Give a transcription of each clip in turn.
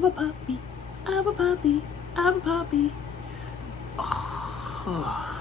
I'm a puppy. I'm a puppy. I'm a puppy. Oh.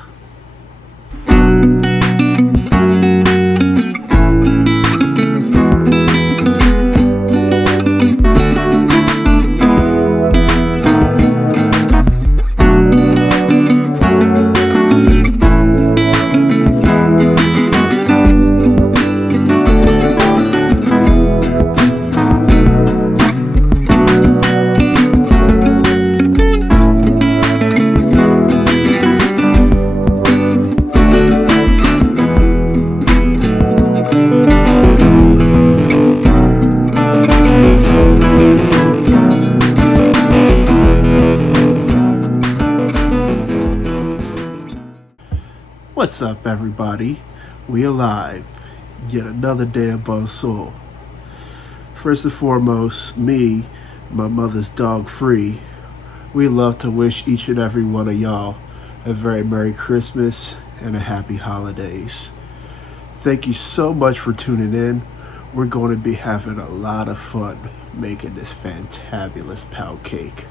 What's up, everybody? We alive. Yet another day above soul. First and foremost, me, my mother's dog Free, we love to wish each and every one of y'all a very Merry Christmas and a Happy Holidays. Thank you so much for tuning in. We're going to be having a lot of fun making this fantabulous pound cake.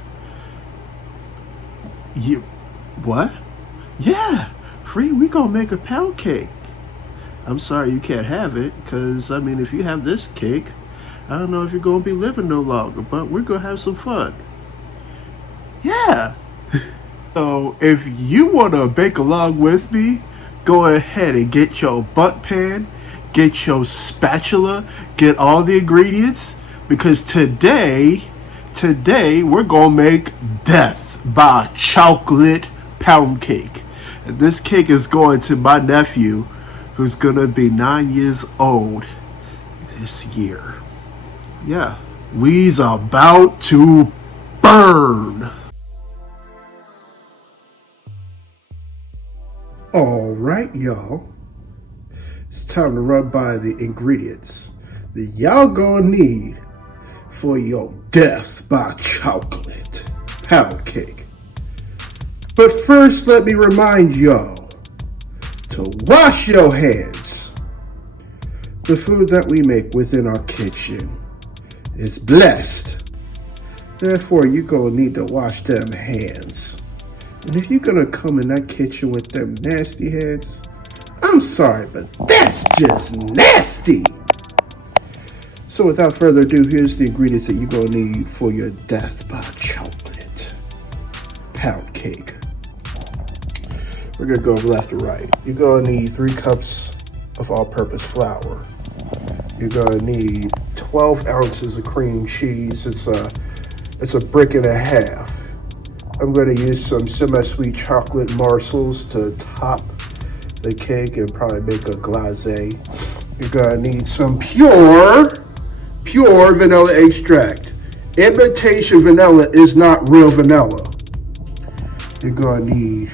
You, what? Yeah! Free, we gonna make a pound cake. I'm sorry you can't have it, because, I mean, if you have this cake, I don't know if you're gonna be living no longer, but we're gonna have some fun. Yeah! So, if you wanna bake along with me, go ahead and get your butt pan, get your spatula, get all the ingredients, because today, we're gonna make death by chocolate pound cake. And this cake is going to my nephew, who's gonna be 9 years old this year. Yeah, we's about to burn. All right, y'all. It's time to run by the ingredients that y'all gonna need for your death by chocolate pound cake. But first, let me remind y'all to wash your hands. The food that we make within our kitchen is blessed. Therefore, you're going to need to wash them hands. And if you're going to come in that kitchen with them nasty hands, I'm sorry, but that's just nasty. So without further ado, here's the ingredients that you're going to need for your death by chocolate pound cake. We're going to go left to right. You're going to need 3 cups of all-purpose flour. You're going to need 12 ounces of cream cheese. It's a brick and a half. I'm going to use some semi-sweet chocolate morsels to top the cake and probably make a glazé. You're going to need some pure vanilla extract. Imitation vanilla is not real vanilla. You're going to need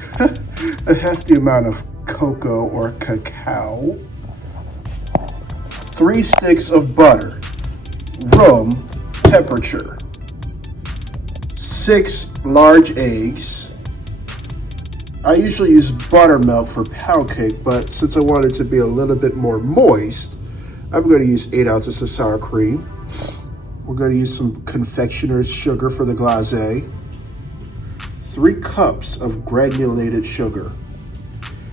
a hefty amount of cocoa or cacao, 3 sticks of butter, room temperature, 6 large eggs. I usually use buttermilk for pound cake, but since I want it to be a little bit more moist, I'm going to use 8 ounces of sour cream. We're going to use some confectioner's sugar for the glazé. 3 cups of granulated sugar.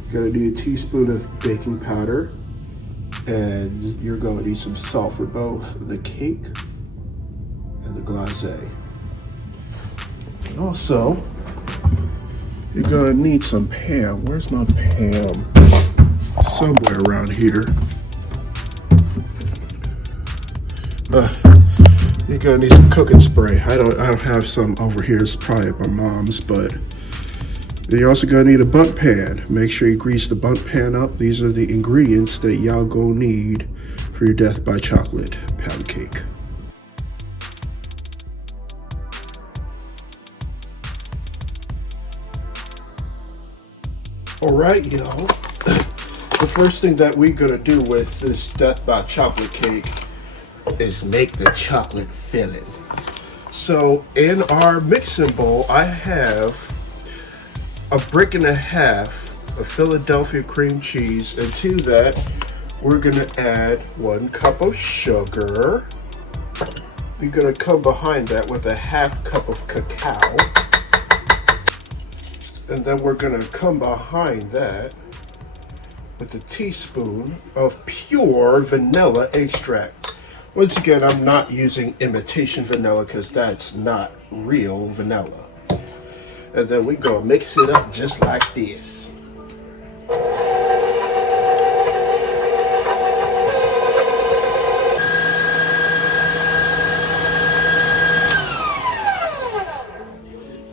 You're going to need a teaspoon of baking powder, and you're going to need some salt for both the cake and the glazé. Also, you're going to need some Pam. Where's my Pam? Somewhere around here. You're gonna need some cooking spray. I don't have some over here. It's probably at my mom's, but you're also gonna need a bundt pan. Make sure you grease the bundt pan up. These are the ingredients that y'all gonna need for your death by chocolate pound cake. All right, y'all. The first thing that we're gonna do with this death by chocolate cake is make the chocolate filling. So in our mixing bowl, I have a brick and a half of Philadelphia cream cheese, and to that, we're gonna add 1 cup of sugar, We're gonna come behind that with a half cup of cacao. And then we're gonna come behind that with a teaspoon of pure vanilla extract. Once again, I'm not using imitation vanilla because that's not real vanilla. And then we gonna mix it up just like this.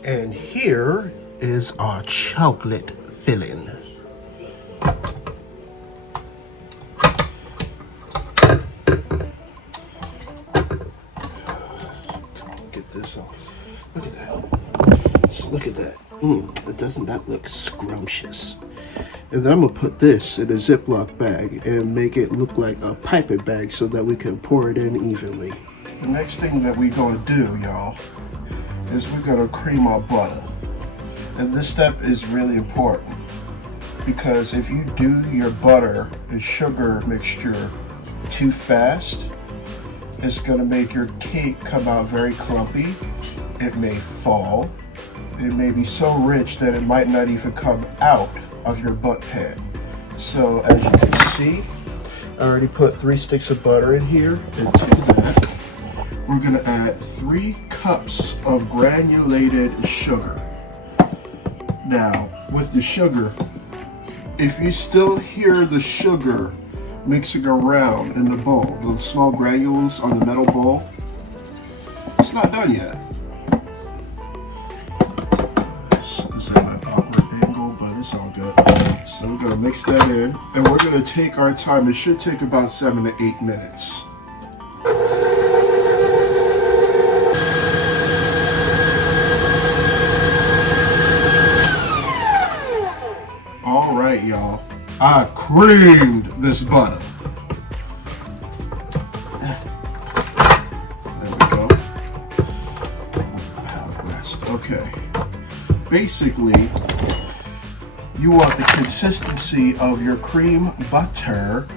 And here is our chocolate filling. Get this off. Look at that. Just look at that. Doesn't that look scrumptious? And then I'm gonna put this in a Ziploc bag and make it look like a piping bag so that we can pour it in evenly. The next thing that we're gonna do, y'all, is we're gonna cream our butter. And this step is really important because if you do your butter and sugar mixture too fast, it's gonna make your cake come out very clumpy. It may fall. It may be so rich that it might not even come out of your butt pan. So as you can see, I already put 3 sticks of butter in here, and to that, we're gonna add 3 cups of granulated sugar. Now, with the sugar, if you still hear the sugar mixing around in the bowl, the small granules on the metal bowl, it's not done yet. It's at an awkward angle, but it's all good. So we're gonna mix that in, and we're gonna take our time. It should take about 7 to 8 minutes. All right, y'all. I creamed this butter. There we go. Okay. Basically, you want the consistency of your cream butter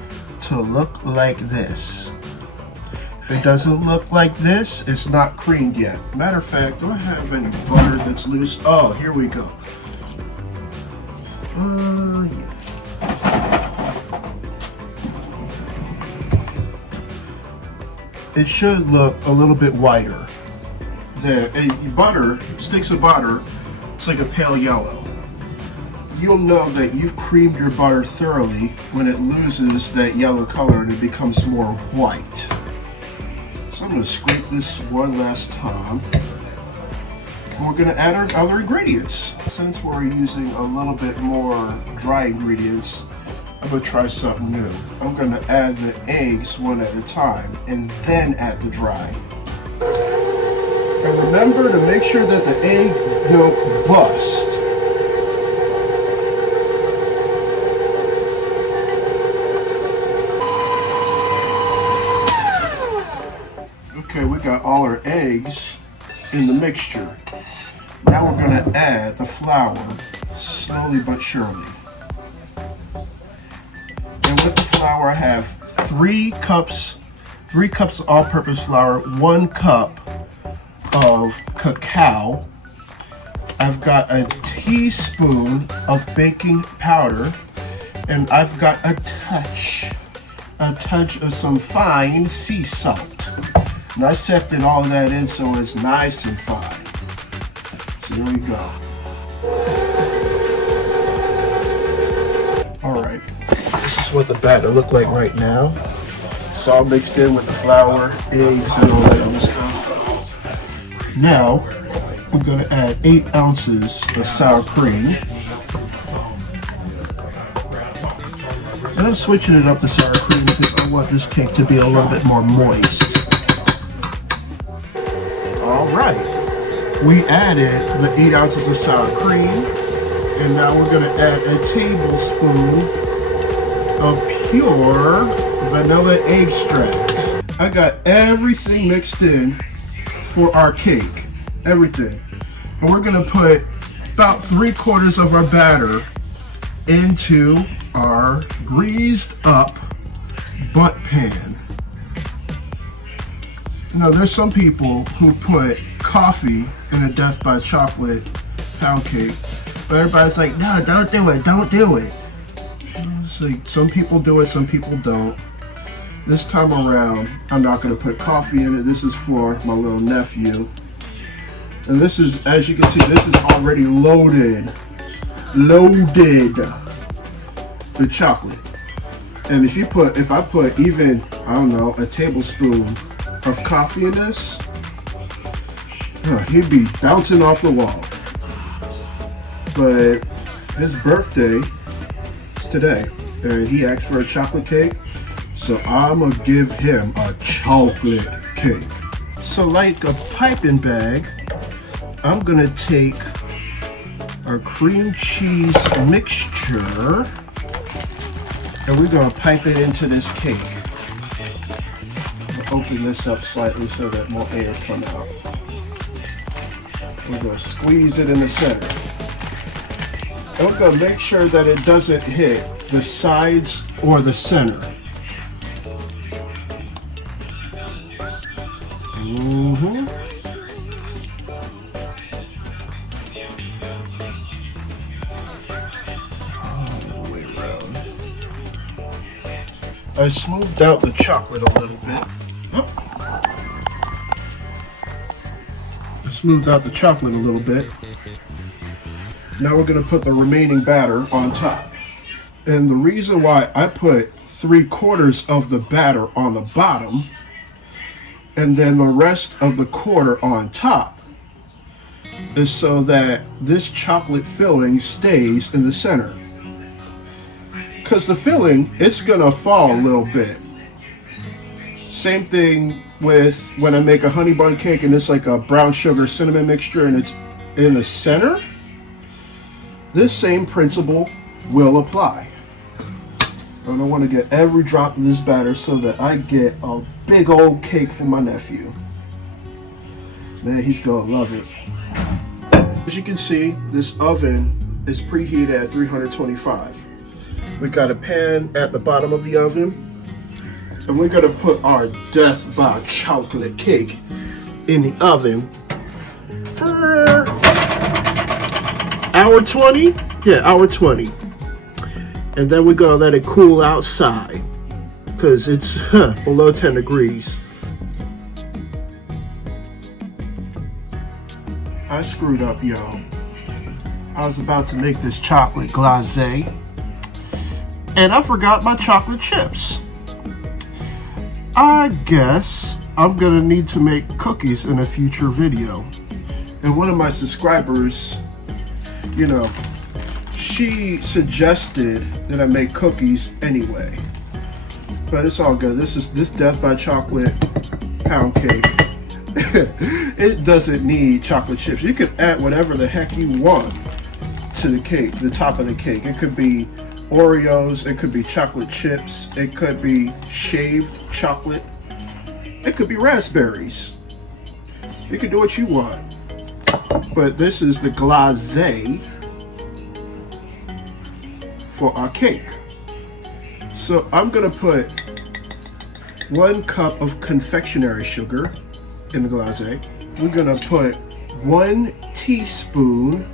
to look like this. If it doesn't look like this, it's not creamed yet. Matter of fact, do I have any butter that's loose? Oh, here we go. Yeah. It should look a little bit whiter. There, butter, sticks of butter, it's like a pale yellow. You'll know that you've creamed your butter thoroughly when it loses that yellow color and it becomes more white. So I'm going to scrape this one last time. And we're going to add our other ingredients. Since we're using a little bit more dry ingredients, I'm going to try something new. I'm going to add the eggs one at a time and then add the dry. And remember to make sure that the egg yolk busts. Okay, we got all our eggs in the mixture. Now we're going to add the flour slowly but surely. And with the flour, I have 3 cups of all-purpose flour, 1 cup of cacao. I've got a teaspoon of baking powder, and I've got a touch of some fine sea salt. And I sifted all of that in so it's nice and fine. So here we go. Alright, this is what the batter look like right now. It's all mixed in with the flour, eggs, and all that other stuff. Now, we're going to add 8 ounces of sour cream. And I'm switching it up to sour cream because I want this cake to be a little bit more moist. Alright, we added the 8 ounces of sour cream, and now we're going to add a tablespoon of pure vanilla extract. I got everything mixed in for our cake, everything. And we're going to put about 3/4 of our batter into our greased up butt pan. Now, there's some people who put coffee in a death by chocolate pound cake, but everybody's like, no, don't do it, don't do it. So some people do it, some people don't. This time around, I'm not going to put coffee in it. This is for my little nephew. And this is, as you can see, this is already loaded with chocolate. And if I put even, I don't know, a tablespoon of coffee in this, he'd be bouncing off the wall. But his birthday is today, and he asked for a chocolate cake, so I'm gonna give him a chocolate cake. So like a piping bag, I'm gonna take our cream cheese mixture and we're gonna pipe it into this cake. I'll open this up slightly so that more air come out. We're gonna squeeze it in the center. And we're gonna make sure that it doesn't hit the sides or the center. I smoothed out the chocolate a little bit. Now we're going to put the remaining batter on top. And the reason why I put 3/4 of the batter on the bottom and then the rest of the quarter on top is so that this chocolate filling stays in the center. Because the filling, it's gonna fall a little bit. Same thing with when I make a honey bun cake and it's like a brown sugar cinnamon mixture and it's in the center. This same principle will apply. And I want to get every drop of this batter so that I get a big old cake for my nephew. Man, he's gonna love it. As you can see, this oven is preheated at 325. We got a pan at the bottom of the oven, and we're gonna put our death by chocolate cake in the oven for hour 20. Yeah, hour 20. And then we're gonna let it cool outside because it's below 10 degrees. I screwed up, y'all. I was about to make this chocolate glazé, and I forgot my chocolate chips. I guess I'm gonna need to make cookies in a future video. And one of my subscribers, she suggested that I make cookies anyway. But it's all good. This Death by Chocolate pound cake. It doesn't need chocolate chips. You can add whatever the heck you want to the cake, the top of the cake. It could be Oreos, it could be chocolate chips, it could be shaved chocolate, it could be raspberries. You can do what you want. But this is the glazé for our cake. So I'm gonna put 1 cup of confectionary sugar in the glazé. We're gonna put 1 teaspoon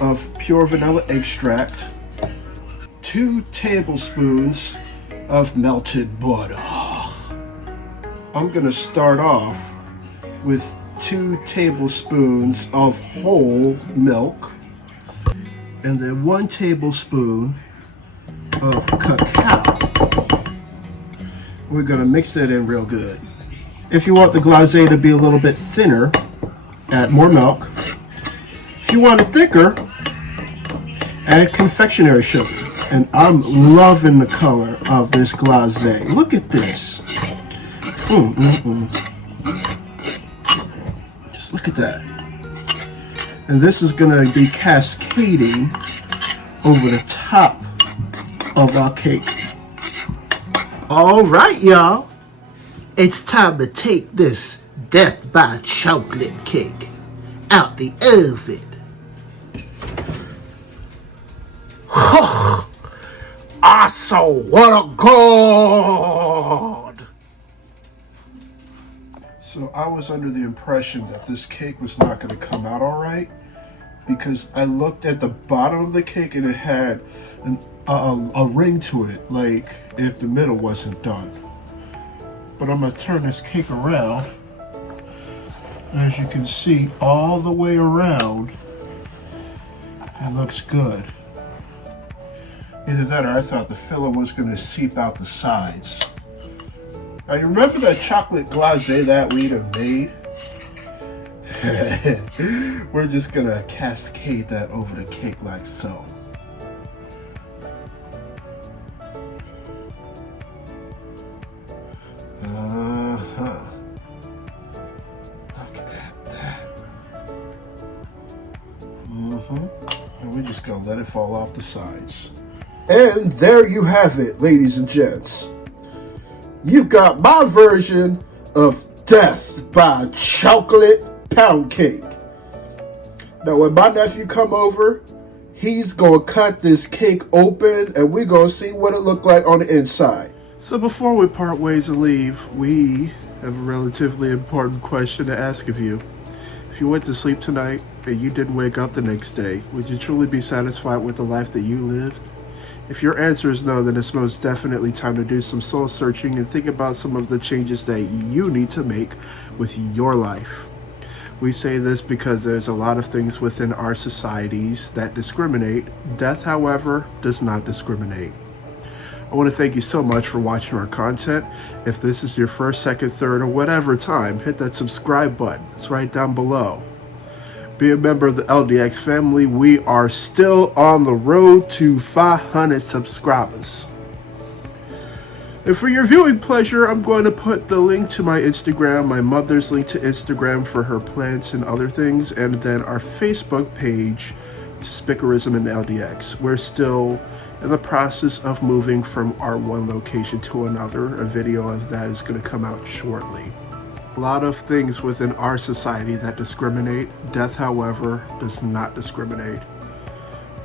of pure vanilla extract, 2 tablespoons of melted butter. I'm gonna start off with 2 tablespoons of whole milk, and then 1 tablespoon of cacao. We're gonna mix that in real good. If you want the glazé to be a little bit thinner, add more milk. If you want it thicker, add confectionary sugar. And I'm loving the color of this glazé. Look at this. Just look at that. And this is gonna be cascading over the top of our cake. All right, y'all. It's time to take this Death by Chocolate cake out the oven. Awesome, what a god! So I was under the impression that this cake was not going to come out all right because I looked at the bottom of the cake and it had a ring to it, like if the middle wasn't done. But I'm going to turn this cake around. As you can see, all the way around, it looks good. Either that or I thought the filling was going to seep out the sides. Now, you remember that chocolate glazé that we'd have made? We're just going to cascade that over the cake like so. Uh-huh. Look at that. And we're just going to let it fall off the sides. And there you have it, ladies and gents. You've got my version of death by chocolate pound cake. Now when my nephew come over, he's going to cut this cake open and we're going to see what it looked like on the inside. So before we part ways and leave, we have a relatively important question to ask of you. If you went to sleep tonight and you didn't wake up the next day, would you truly be satisfied with the life that you lived? If your answer is no, then it's most definitely time to do some soul searching and think about some of the changes that you need to make with your life. We say this because there's a lot of things within our societies that discriminate. Death, however, does not discriminate. I want to thank you so much for watching our content. If this is your first, second, third, or whatever time, hit that subscribe button. It's right down below. Be a member of the LDX family. We are still on the road to 500 subscribers. And for your viewing pleasure, I'm going to put the link to my Instagram, my mother's link to Instagram for her plants and other things, and then our Facebook page, Spicarism and LDX. We're still in the process of moving from our one location to another. A video of that is going to come out shortly. A lot of things within our society that discriminate. Death, however, does not discriminate.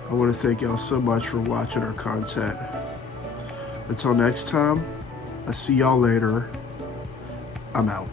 I want to thank y'all so much for watching our content. Until next time, I'll see y'all later. I'm out.